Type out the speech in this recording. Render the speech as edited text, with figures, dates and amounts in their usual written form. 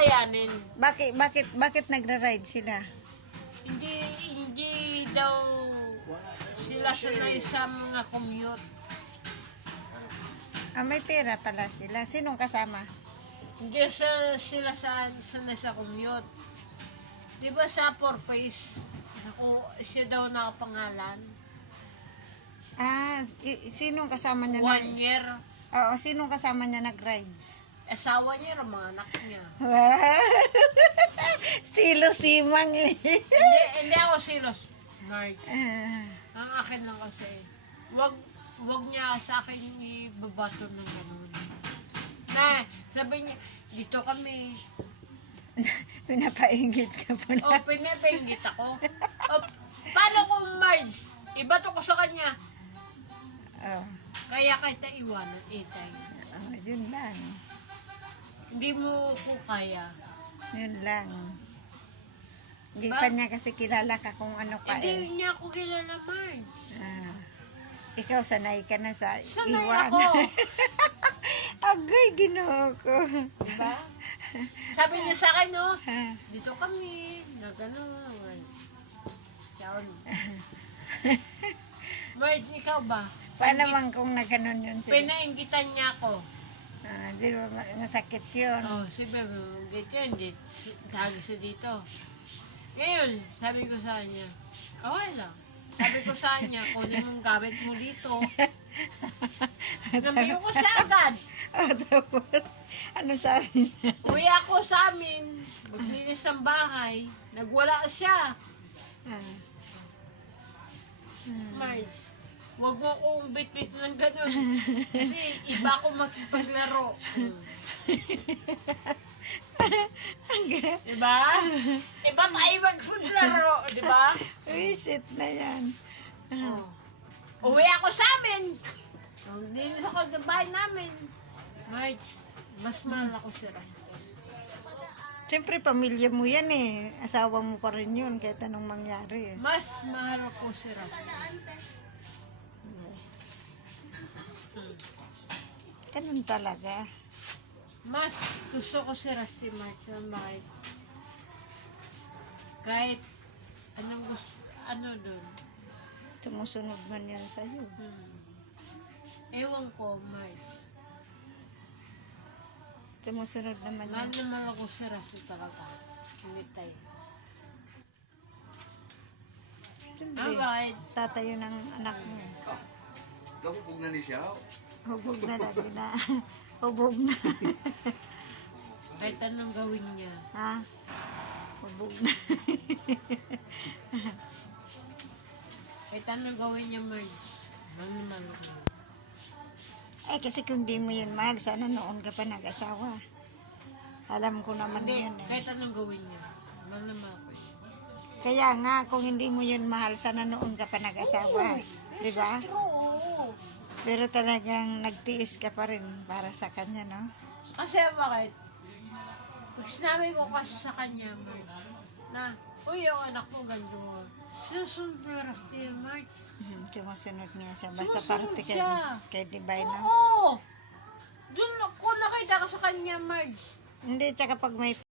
kakayanin. Bakit nagra-ride sila? Hindi daw sila sanay sa mga commute. May pera pala sila. Sinong kasama? Hindi sila sanay sa commute. Di ba sa Porface, siya daw nakapangalan? Sinong kasama niya? 1 year. Oo, sinong kasama niya nag-rides? Asawa niya, mga anak niya. Silo-simang eh. Hindi ako silos, Mark. Ang akin lang kasi, wag niya sa akin ibabato ng ganun. Na, sabi niya, dito kami. Pinapaingit ka po na. Pinapaingit ako. Paano kung Marge? Ibato ko sa kanya. Kaya kahit iwanan, itay. Yun lang. Hindi mo ko kaya. Yun lang. Hindi pa niya kasi kilala ka kung ano ka Hindi niya ako kilala, Marge. Ikaw, sanay ka na sa Sanay iwan. ako. Agay, ginoo ko. Diba? Sabi niya sa akin, no? Dito kami, na gano'n. Yan. Marge, ikaw ba? Paano man kung nagganon yun? Pinainggitan niya ako. Di ba masakit yun? Sabi mo, dito yan, tagi sa dito. Ngayon, sabi ko sa kanya, okay lang. Sabi ko sa kanya, kunin mong gamit mo dito. Nabiyo ko siya agad. Tapos, ano sabi niya? Uwi ako sa amin, maglinis ng bahay, nagwala siya. Marge, wag mo akong bit-bit ng ganun. Kasi iba ako magpaglaro. Diba? Iba tayo magpaglaro, diba? Visit na yan. Uwi ako sa amin. Maglinis ako sa bahay namin. Marge, mas mahal ako si Rusty. Siyempre, pamilya mo yan eh. Asawa mo pa rin yun kahit anong mangyari. Mas mahal ako si Rusty. Ganun talaga. Mas gusto ko si Rusty, Marge. Bakit? Kahit anong gusto, doon. Sumusunod man yan sa'yo. Ewan ko, Marge. Sumusunod naman Mahal yan. naman ako si Rusty talaga. Hindi tayo. Siyempre, Bakit? tatayo ng anak mo. Nakupog na ni siya. Hubog na lagi na. Hubog na. Kahit anong gawin niya. Ha? Hubog na. Kahit anong gawin niya, Marge. Mahal naman ako. Kasi kung di mo yun mahal, sana noon ka pa nag-asawa. Alam ko naman Hindi, yun eh. kahit anong gawin niya. Mahal naman ako. Kaya nga, kung hindi mo yun mahal, sana noon ka pa nag-asawa. Di ba? True. Pero talagang nagtiis ka pa rin para sa kanya, no? Kasi bakit? Pag sinabi ko kasi sa kanya, Marge, na, uy, yung anak mo gando. Susunod mo yung Rusty, Marge. Sumusunod niya siya. Basta Sumusunod parte siya. kay Divine, no? Oo! Doon ako nakita ka sa kanya, Marge. Hindi, tsaka pag may